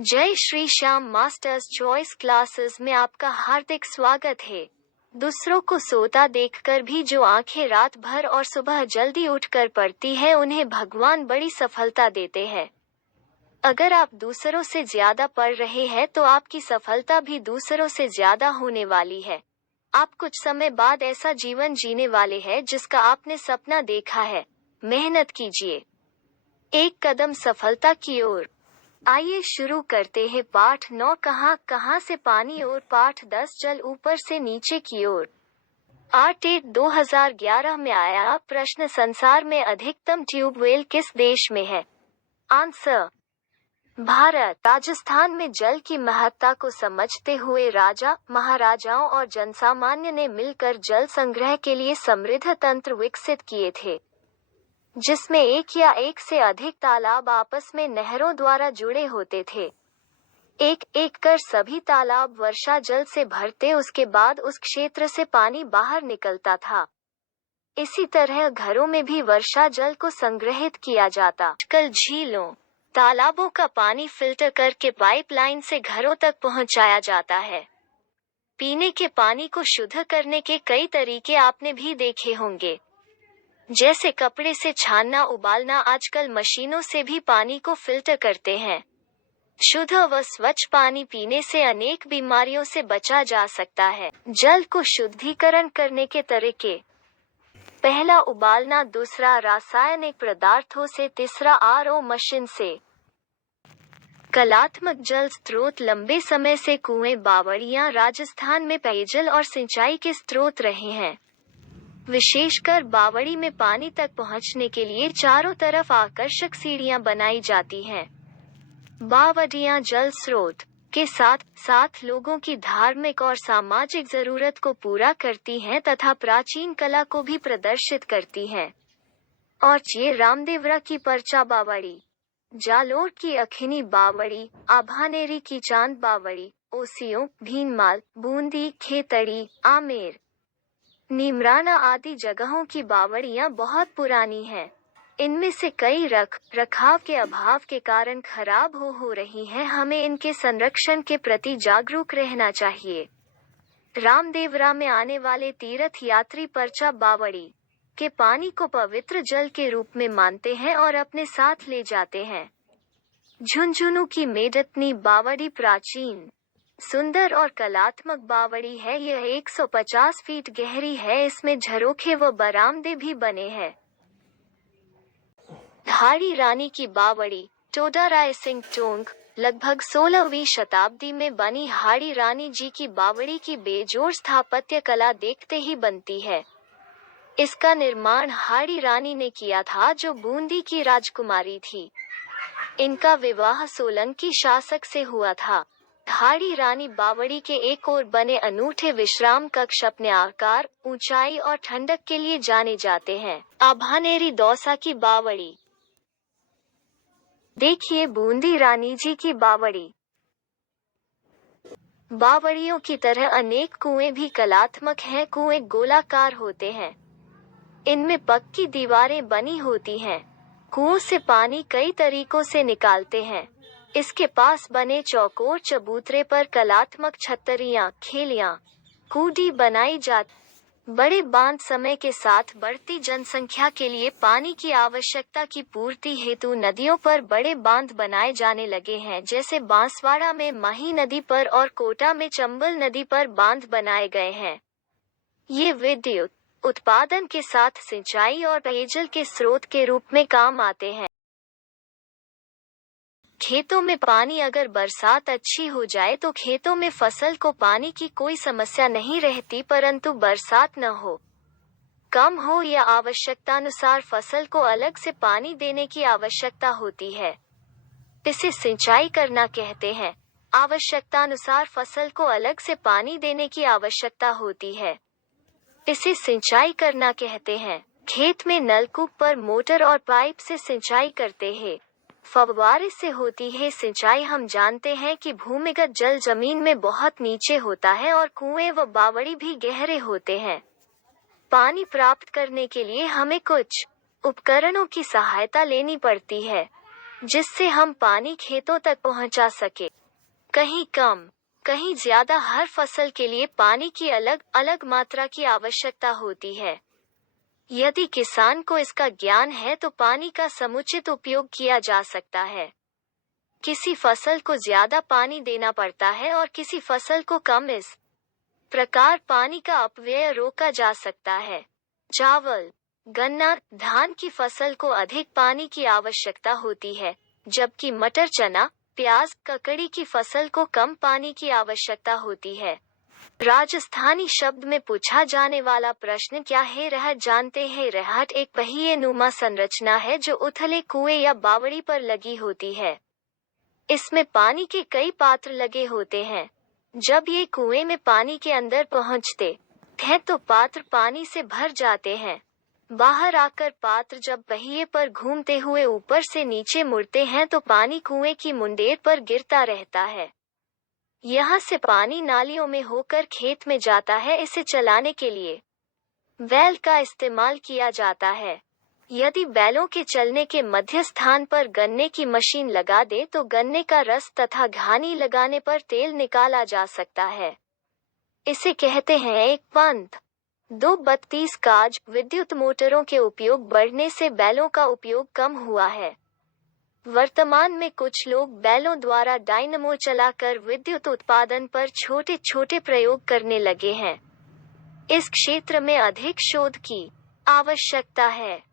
जय Shri Shyam masters choice classes में आपका हार्दिक स्वागत है। दूसरों को सोता देखकर भी जो आंखें रात भर और सुबह जल्दी उठकर पढ़ती है उन्हें भगवान बड़ी सफलता देते हैं। अगर आप दूसरों से ज्यादा पढ़ रहे हैं तो आपकी सफलता भी दूसरों से ज्यादा होने वाली है। आप कुछ समय बाद ऐसा जीवन जीने वाले हैं जिसका आपने सपना देखा है। मेहनत कीजिए, एक कदम सफलता की ओर। आइए शुरू करते हैं पाठ 9 कहाँ से पानी और पाठ 10 जल ऊपर से नीचे की ओर। 8/8/2011 में आया प्रश्न, संसार में अधिकतम ट्यूबवेल किस देश में है? आंसर, भारत। राजस्थान में जल की महत्ता को समझते हुए राजा, महाराजाओं और जनसामान्य ने मिलकर जल संग्रह के लिए समृद्ध तंत्र विकसित किए थे, जिसमें एक या एक से अधिक तालाब आपस में नहरों द्वारा जुड़े होते थे। एक एक कर सभी तालाब वर्षा जल से भरते, उसके बाद उस क्षेत्र से पानी बाहर निकलता था। इसी तरह घरों में भी वर्षा जल को संग्रहित किया जाता। आजकल झीलों, तालाबों का पानी फिल्टर करके पाइपलाइन से घरों तक पहुंचाया जाता है। पीने के पानी को शुद्ध करने के कई तरीके आपने भी देखे होंगे, जैसे कपड़े से छानना, उबालना। आजकल मशीनों से भी पानी को फिल्टर करते हैं। शुद्ध व स्वच्छ पानी पीने से अनेक बीमारियों से बचा जा सकता है। जल को शुद्धिकरण करने के तरीके: पहला, उबालना; दूसरा, रासायनिक पदार्थों से; तीसरा, आरओ मशीन से। कलात्मक जल स्रोत: लंबे समय से कुएं, बावड़ियां राजस्थान में पेयजल और सिंचाई के स्रोत रहे हैं। विशेषकर बावड़ी में पानी तक पहुंचने के लिए चारों तरफ आकर्षक सीढ़ियां बनाई जाती हैं। बावड़ियां जल स्रोत के साथ साथ लोगों की धार्मिक और सामाजिक जरूरत को पूरा करती हैं तथा प्राचीन कला को भी प्रदर्शित करती हैं। और ये रामदेवरा की परचा बावड़ी, जालोर की अखिनी बावड़ी, आभानेरी की चांद बावड़ी, ओसियों, भीनमाल, बूंदी, खेतड़ी, आमेर, नीमराना आदि जगहों की बावड़ियां बहुत पुरानी हैं। इनमें से कई रखाव के अभाव के कारण खराब हो रही हैं। हमें इनके संरक्षण के प्रति जागरूक रहना चाहिए। रामदेवरा में आने वाले तीर्थ यात्री परचा बावड़ी के पानी को पवित्र जल के रूप में मानते हैं और अपने साथ ले जाते हैं। झुंझुनू की मेडतनी बावड़ी प्राचीन, सुंदर और कलात्मक बावड़ी है। यह 150 फीट गहरी है। इसमें झरोखे व बरामदे भी बने हैं। हाड़ी रानी की बावड़ी, टोडाराय सिंह टोंग, लगभग 16वीं शताब्दी में बनी हाड़ी रानी जी की बावड़ी की बेजोड़ स्थापत्य कला देखते ही बनती है। इसका निर्माण हाड़ी रानी ने किया था, जो बूंदी की राजकुमारी थी। इनका विवाह सोलंकी शासक से हुआ था। हाड़ी रानी बावड़ी के एक ओर बने अनूठे विश्राम कक्ष अपने आकार, ऊंचाई और ठंडक के लिए जाने जाते हैं। आभानेरी दौसा की बावड़ी, देखिए बूंदी रानी जी की बावड़ी। बावड़ियों की तरह अनेक कुएं भी कलात्मक हैं। कुएं गोलाकार होते हैं। इनमें पक्की दीवारें बनी होती हैं। कुओं से पानी कई तरीकों से निकालते हैं। इसके पास बने चौकोर चबूतरे पर कलात्मक छतरियां, खेलियां, कूडी बनाई जाती। बड़े बांध समय के साथ बढ़ती जनसंख्या के लिए पानी की आवश्यकता की पूर्ति हेतु नदियों पर बड़े बांध बनाए जाने लगे हैं, जैसे बांसवाड़ा में मही नदी पर और कोटा में चंबल नदी पर बांध बनाए गए हैं। ये विद्युत उत्पादन के साथ सिंचाई और पेयजल के स्रोत के रूप में काम आते हैं। खेतों में पानी, अगर बरसात अच्छी हो जाए तो खेतों में फसल को पानी की कोई समस्या नहीं रहती, परंतु बरसात न हो, कम हो या आवश्यकतानुसार फसल को अलग से पानी देने की आवश्यकता होती है। इसे सिंचाई करना कहते हैं। आवश्यकतानुसार फसल को अलग से पानी देने की आवश्यकता होती है। इसे सिंचाई करना कहते हैं। खेत में नलकूप पर मोटर और पाइप से सिंचाई करते हैं। फव्वारे से होती है सिंचाई। हम जानते हैं कि भूमिगत जल जमीन में बहुत नीचे होता है और कुएं व बावड़ी भी गहरे होते हैं। पानी प्राप्त करने के लिए हमें कुछ उपकरणों की सहायता लेनी पड़ती है। जिससे हम पानी खेतों तक पहुंचा सके। कहीं कम, कहीं ज्यादा, हर फसल के लिए पानी की अलग अलग मात्रा की आवश्यकता होती है। यदि किसान को इसका ज्ञान है तो पानी का समुचित उपयोग किया जा सकता है। किसी फसल को ज्यादा पानी देना पड़ता है और किसी फसल को कम। इस प्रकार पानी का अपव्यय रोका जा सकता है। चावल, गन्ना, धान की फसल को अधिक पानी की आवश्यकता होती है, जबकि मटर, चना, प्याज, ककड़ी की फसल को कम पानी की आवश्यकता होती है। राजस्थानी शब्द में पूछा जाने वाला प्रश्न क्या है? रहट जानते हैं? रहट एक पहिए नुमा संरचना है जो उथले कुएं या बावड़ी पर लगी होती है। इसमें पानी के कई पात्र लगे होते हैं। जब ये कुएं में पानी के अंदर पहुंचते हैं तो पात्र पानी से भर जाते हैं। बाहर आकर पात्र जब पहिए पर घूमते हुए ऊपर से नीचे मुड़ते हैं तो पानी कुएं की मुंडेर पर गिरता रहता है। यहाँ से पानी नालियों में होकर खेत में जाता है। इसे चलाने के लिए बैल का इस्तेमाल किया जाता है। यदि बैलों के चलने के मध्य स्थान पर गन्ने की मशीन लगा दे तो गन्ने का रस तथा घानी लगाने पर तेल निकाला जा सकता है। इसे कहते हैं एक पंथ। 232 काज विद्युत मोटरों के उपयोग बढ़ने से बैलों का उपयोग कम हुआ है। वर्तमान में कुछ लोग बैलों द्वारा डायनमो चलाकर विद्युत उत्पादन पर छोटे छोटे प्रयोग करने लगे हैं। इस क्षेत्र में अधिक शोध की आवश्यकता है।